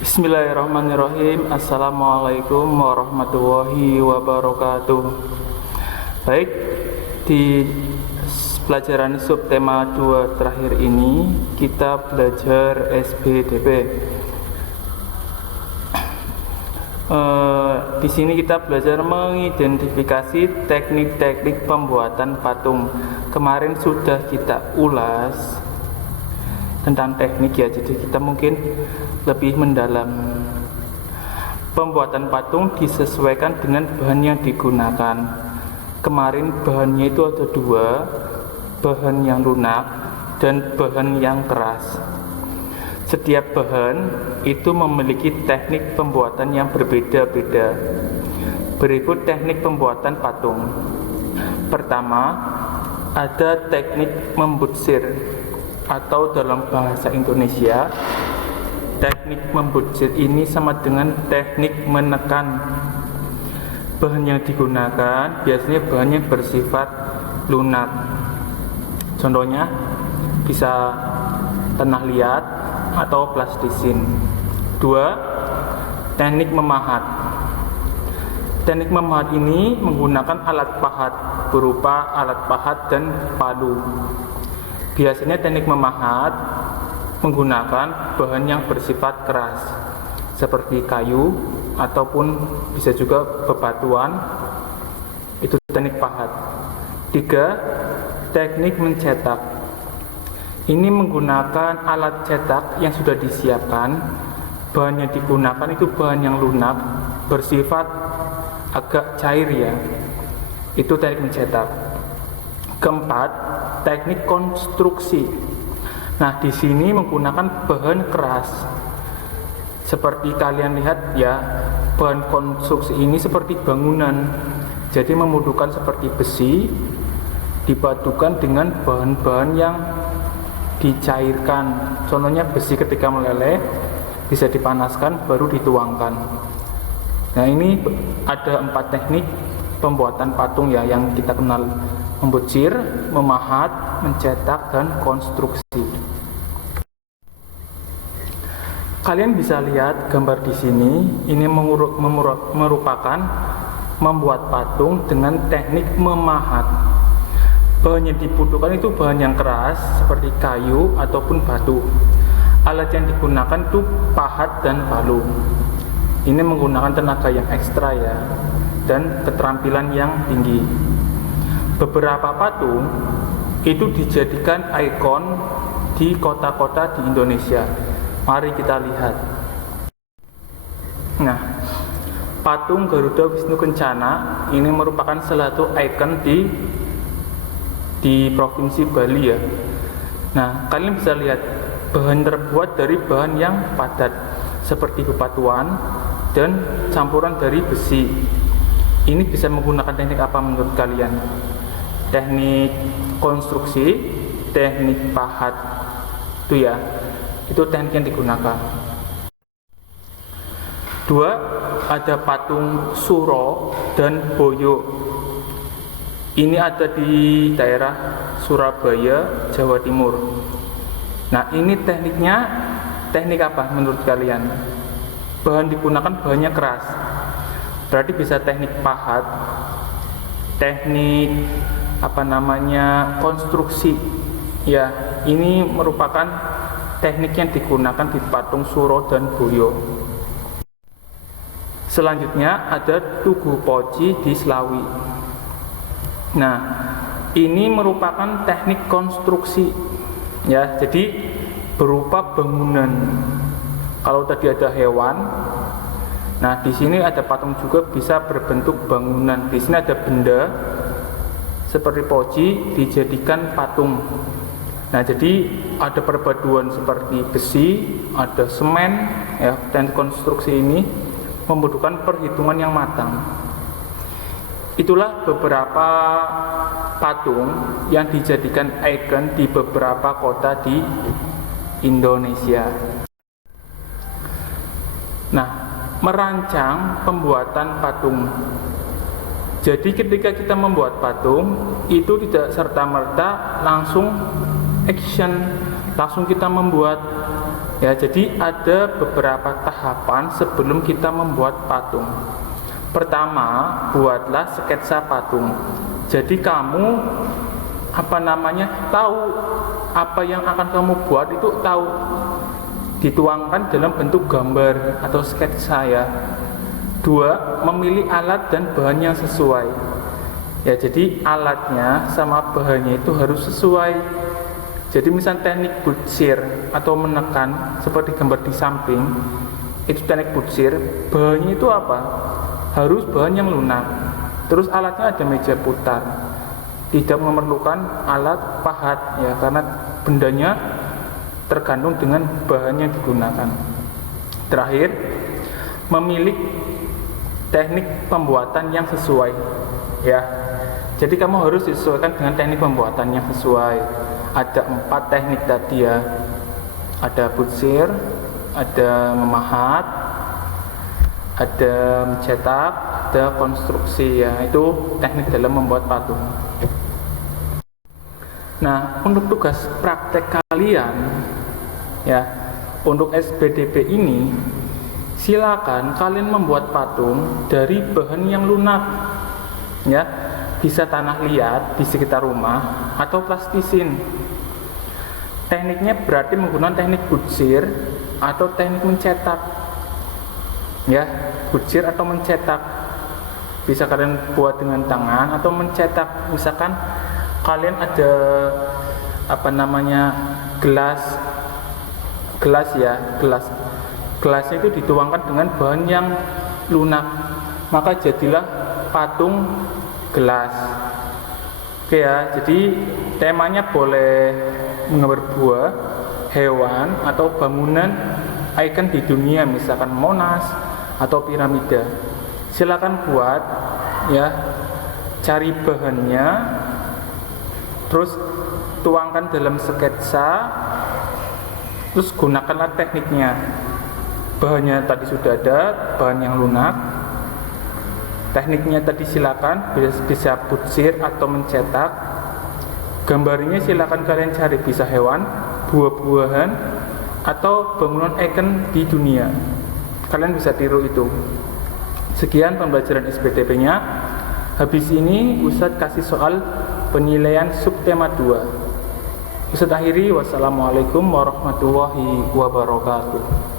Bismillahirrahmanirrahim. Assalamualaikum warahmatullahi wabarakatuh. Baik, di pelajaran subtema 2 terakhir ini kita belajar SBDP. Di sini kita belajar mengidentifikasi teknik-teknik pembuatan patung. Kemarin sudah kita ulas tentang teknik ya, jadi kita mungkin lebih mendalam. Pembuatan patung disesuaikan dengan bahan yang digunakan. Kemarin bahannya itu ada dua, bahan yang lunak dan bahan yang keras. Setiap bahan itu memiliki teknik pembuatan yang berbeda-beda. Berikut teknik pembuatan patung. Pertama, ada teknik membutsir, atau dalam bahasa Indonesia, teknik membutsir ini sama dengan teknik menekan. Bahan yang digunakan biasanya bahan yang bersifat lunak. Contohnya bisa tanah liat atau plastisin. 2. Teknik memahat. Teknik memahat ini menggunakan alat pahat berupa alat pahat dan palu. Biasanya teknik memahat menggunakan bahan yang bersifat keras seperti kayu ataupun bisa juga bebatuan. Itu teknik pahat. 3. Teknik mencetak. Ini menggunakan alat cetak yang sudah disiapkan. Bahan yang digunakan itu bahan yang lunak, bersifat agak cair ya. Itu teknik mencetak. Keempat, teknik konstruksi. Nah, di sini menggunakan bahan keras. Seperti kalian lihat ya, bahan konstruksi ini seperti bangunan. Jadi membutuhkan seperti besi dipadukan dengan bahan-bahan yang dicairkan. Contohnya besi ketika meleleh bisa dipanaskan baru dituangkan. Nah, ini ada 4 teknik pembuatan patung ya yang kita kenal: membutsir, memahat, mencetak, dan konstruksi. Kalian bisa lihat gambar di sini. Ini merupakan membuat patung dengan teknik memahat. Bahan yang dibutuhkan itu bahan yang keras seperti kayu ataupun batu. Alat yang digunakan itu pahat dan palu. Ini menggunakan tenaga yang ekstra ya, dan keterampilan yang tinggi. Beberapa patung itu dijadikan ikon di kota-kota di Indonesia. Mari kita lihat. Nah, patung Garuda Wisnu Kencana ini merupakan salah satu ikon di Provinsi Bali ya. Nah, kalian bisa lihat bahan terbuat dari bahan yang padat seperti bebatuan dan campuran dari besi. Ini bisa menggunakan teknik apa menurut kalian? Teknik konstruksi, teknik pahat, itu ya, itu teknik yang digunakan. 2. Ada patung Suro dan Boyo. Ini ada di daerah Surabaya, Jawa Timur. Nah, ini tekniknya teknik apa menurut kalian? Bahan digunakan bahannya keras, berarti bisa teknik pahat, teknik konstruksi ya. Ini merupakan teknik yang digunakan di patung Suro dan Boyo. Selanjutnya ada Tugu Poci di Slawi. Nah, ini merupakan teknik konstruksi ya, jadi berupa bangunan. Kalau tadi ada hewan, nah di sini ada patung juga bisa berbentuk bangunan. Di sini ada benda seperti poci dijadikan patung. Nah, jadi ada perpaduan seperti besi, ada semen ya, dan konstruksi ini membutuhkan perhitungan yang matang. Itulah beberapa patung yang dijadikan ikon di beberapa kota di Indonesia. Nah, merancang pembuatan patung. Jadi ketika kita membuat patung, itu tidak serta-merta langsung action, langsung kita membuat Ya, jadi ada beberapa tahapan sebelum kita membuat patung. Pertama, buatlah sketsa patung. Jadi kamu tahu apa yang akan kamu buat itu tahu, dituangkan dalam bentuk gambar atau sketsa ya. Dua, memilih alat dan bahan yang sesuai. Ya, jadi alatnya sama bahannya itu harus sesuai. Jadi misal teknik butsir atau menekan seperti gambar di samping, itu teknik butsir, bahannya itu apa? Harus bahan yang lunak. Terus alatnya ada meja putar, tidak memerlukan alat pahat ya, karena bendanya tergantung dengan bahan yang digunakan. Terakhir, memilih teknik pembuatan yang sesuai ya. Jadi kamu harus disesuaikan dengan teknik pembuatan yang sesuai. Ada 4 teknik tadi ya, ada butsir, ada memahat, ada mencetak, ada konstruksi ya. Itu teknik dalam membuat patung. Nah, untuk tugas praktek kalian ya, untuk SBDP ini silakan kalian membuat patung dari bahan yang lunak ya, bisa tanah liat di sekitar rumah atau plastisin. Tekniknya berarti menggunakan teknik butsir atau teknik mencetak ya, butsir atau mencetak. Bisa kalian buat dengan tangan atau mencetak. Misalkan kalian ada gelasnya itu dituangkan dengan bahan yang lunak, maka jadilah patung gelas. Oke ya, jadi temanya boleh menggambar buah, hewan, atau bangunan ikon di dunia, misalkan Monas atau piramida. Silakan buat ya, cari bahannya, terus tuangkan dalam sketsa, terus gunakanlah tekniknya. Bahannya tadi sudah ada, bahan yang lunak. Tekniknya tadi silakan, bisa butsir atau mencetak. Gambarnya silakan kalian cari, bisa hewan, buah-buahan, atau bangunan ikon di dunia. Kalian bisa tiru itu. Sekian pembelajaran SBDP-nya. Habis ini Ustadz kasih soal penilaian subtema 2. Ustadz akhiri, wassalamualaikum warahmatullahi wabarakatuh.